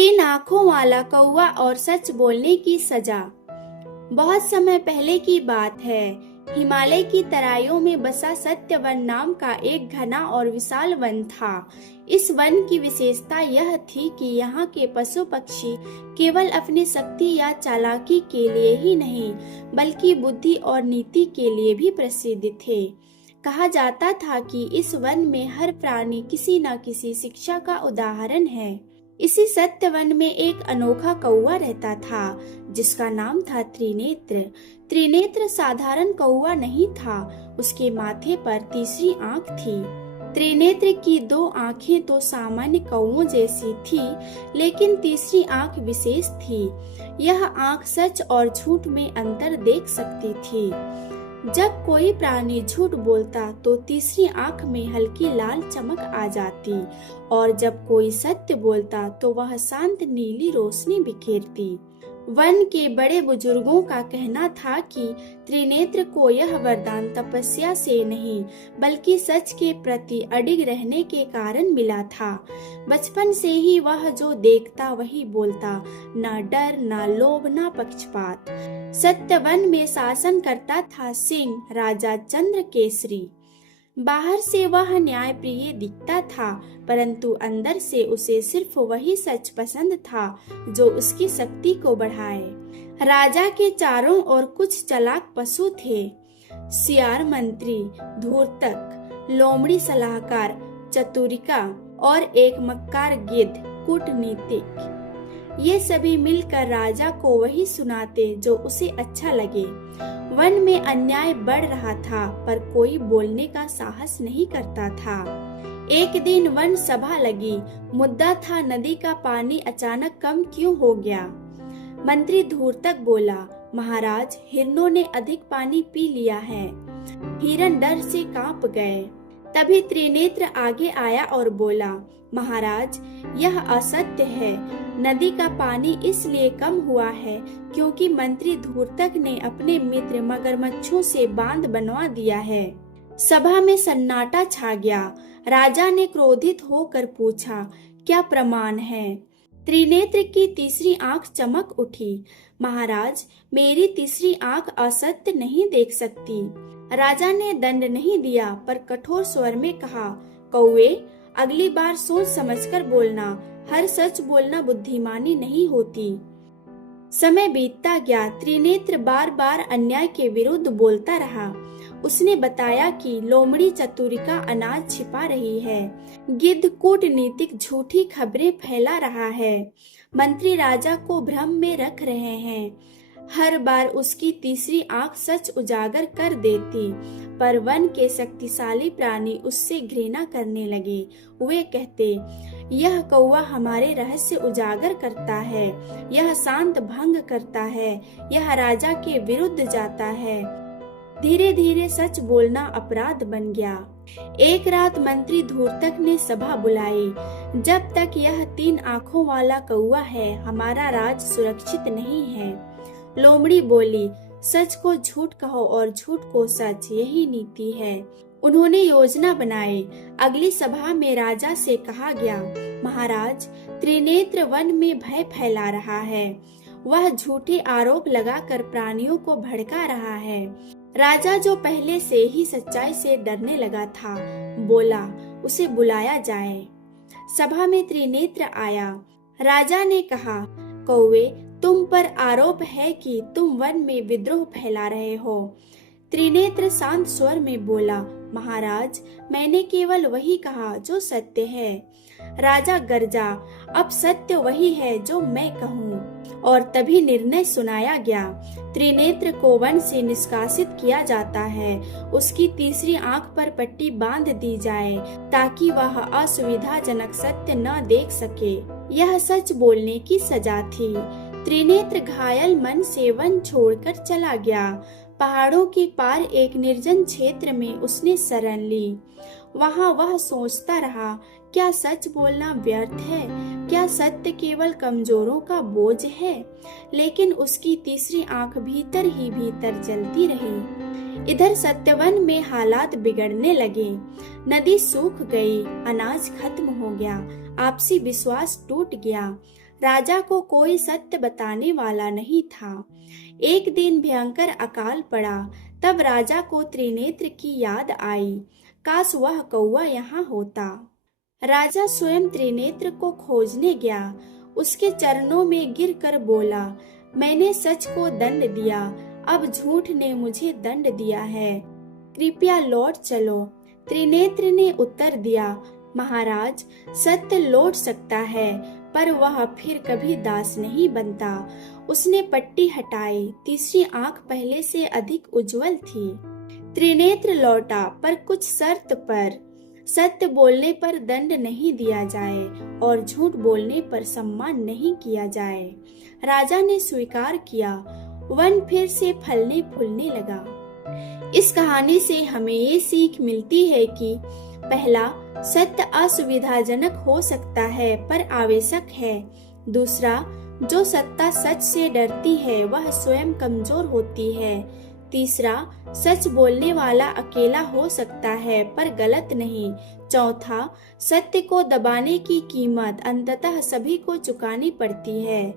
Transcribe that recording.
तीन आंखों वाला कौवा और सच बोलने की सजा। बहुत समय पहले की बात है। हिमालय की तराइयों में बसा सत्यवन नाम का एक घना और विशाल वन था। इस वन की विशेषता यह थी कि यहाँ के पशु पक्षी केवल अपनी शक्ति या चालाकी के लिए ही नहीं, बल्कि बुद्धि और नीति के लिए भी प्रसिद्ध थे। कहा जाता था कि इस वन में हर प्राणी किसी न किसी शिक्षा का उदाहरण है। इसी सत्यवन में एक अनोखा कौवा रहता था, जिसका नाम था त्रिनेत्र। त्रिनेत्र साधारण कौवा नहीं था, उसके माथे पर तीसरी आंख थी। त्रिनेत्र की दो आंखें तो सामान्य कौवों जैसी थी, लेकिन तीसरी आंख विशेष थी। यह आंख सच और झूठ में अंतर देख सकती थी। जब कोई प्राणी झूठ बोलता तो तीसरी आंख में हल्की लाल चमक आ जाती, और जब कोई सत्य बोलता तो वह शांत नीली रोशनी बिखेरती। वन के बड़े बुजुर्गों का कहना था कि त्रिनेत्र को यह वरदान तपस्या से नहीं, बल्कि सच के प्रति अडिग रहने के कारण मिला था। बचपन से ही वह जो देखता वही बोलता, न डर, न लोभ, न पक्षपात। सत्यवन में शासन करता था सिंह, राजा चंद्र केसरी। बाहर से वह न्याय प्रिय दिखता था, परंतु अंदर से उसे सिर्फ वही सच पसंद था जो उसकी शक्ति को बढ़ाए। राजा के चारों ओर कुछ चालाक पशु थे। सियार मंत्री, धूर्तक, लोमड़ी सलाहकार, चतुरिका और एक मक्कार गिद्ध कूटनीतिक। ये सभी मिलकर राजा को वही सुनाते जो उसे अच्छा लगे। वन में अन्याय बढ़ रहा था, पर कोई बोलने का साहस नहीं करता था। एक दिन वन सभा लगी। मुद्दा था नदी का पानी अचानक कम क्यों हो गया। मंत्री धूर्तक बोला, महाराज, हिरणों ने अधिक पानी पी लिया है। हिरण डर से कांप गए। तभी त्रिनेत्र आगे आया और बोला, महाराज, यह असत्य है। नदी का पानी इसलिए कम हुआ है क्योंकि मंत्री धूर्तक ने अपने मित्र मगरमच्छों से बांध बनवा दिया है। सभा में सन्नाटा छा गया। राजा ने क्रोधित होकर पूछा, क्या प्रमाण है? त्रिनेत्र की तीसरी आंख चमक उठी। महाराज, मेरी तीसरी आंख असत्य नहीं देख सकती। राजा ने दंड नहीं दिया, पर कठोर स्वर में कहा, कौवे, अगली बार सोच समझकर बोलना। हर सच बोलना बुद्धिमानी नहीं होती। समय बीतता गया। त्रिनेत्र बार बार अन्याय के विरुद्ध बोलता रहा। उसने बताया कि लोमड़ी चतुरिका अनाज छिपा रही है, गिद्ध कूटनीतिक झूठी खबरें फैला रहा है, मंत्री राजा को भ्रम में रख रहे हैं। हर बार उसकी तीसरी आंख सच उजागर कर देती, पर वन के शक्तिशाली प्राणी उससे घृणा करने लगे। वे कहते, यह कौवा हमारे रहस्य उजागर करता है, यह शांत भंग करता है, यह राजा के विरुद्ध जाता है। धीरे धीरे सच बोलना अपराध बन गया। एक रात मंत्री धूर्तक ने सभा बुलाई। जब तक यह तीन आंखों वाला कौवा है, हमारा राज सुरक्षित नहीं है। लोमड़ी बोली, सच को झूठ कहो और झूठ को सच, यही नीति है। उन्होंने योजना बनाई। अगली सभा में राजा से कहा गया, महाराज, त्रिनेत्र वन में भय फैला रहा है। वह झूठे आरोप लगाकर प्राणियों को भड़का रहा है। राजा, जो पहले से ही सच्चाई से डरने लगा था, बोला, उसे बुलाया जाए। सभा में त्रिनेत्र आया। राजा ने कहा, कौवे, तुम पर आरोप है कि तुम वन में विद्रोह फैला रहे हो। त्रिनेत्र शांत स्वर में बोला, महाराज, मैंने केवल वही कहा जो सत्य है। राजा गरजा, अब सत्य वही है जो मैं कहूँ। और तभी निर्णय सुनाया गया। त्रिनेत्र को वन से निष्कासित किया जाता है। उसकी तीसरी आंख पर पट्टी बांध दी जाए, ताकि वह असुविधाजनक सत्य न देख सके। यह सच बोलने की सजा थी। त्रिनेत्र घायल मन से वन छोड़कर चला गया। पहाड़ों के पार एक निर्जन क्षेत्र में उसने शरण ली। वहां वह सोचता रहा, क्या सच बोलना व्यर्थ है? क्या सत्य केवल कमजोरों का बोझ है? लेकिन उसकी तीसरी आंख भीतर ही भीतर जलती रही। इधर सत्यवन में हालात बिगड़ने लगे। नदी सूख गई, अनाज खत्म हो गया, आपसी विश्वास टूट गया। राजा को कोई सत्य बताने वाला नहीं था। एक दिन भयंकर अकाल पड़ा। तब राजा को त्रिनेत्र की याद आई। काश वह कौवा यहाँ होता। राजा स्वयं त्रिनेत्र को खोजने गया। उसके चरणों में गिरकर बोला, मैंने सच को दंड दिया, अब झूठ ने मुझे दंड दिया है, कृपया लौट चलो। त्रिनेत्र ने उत्तर दिया, महाराज, सत्य लौट सकता है, पर वह फिर कभी दास नहीं बनता। उसने पट्टी हटाई। तीसरी आंख पहले से अधिक उज्जवल थी। त्रिनेत्र लौटा, पर कुछ शर्त पर। सत्य बोलने पर दंड नहीं दिया जाए और झूठ बोलने पर सम्मान नहीं किया जाए। राजा ने स्वीकार किया। वन फिर से फलने फूलने लगा। इस कहानी से हमें ये सीख मिलती है कि पहला, सत्य असुविधाजनक हो सकता है पर आवश्यक है। दूसरा, जो सत्ता सच से डरती है वह स्वयं कमजोर होती है। तीसरा, सच बोलने वाला अकेला हो सकता है पर गलत नहीं। चौथा, सत्य को दबाने की कीमत अंततः सभी को चुकानी पड़ती है।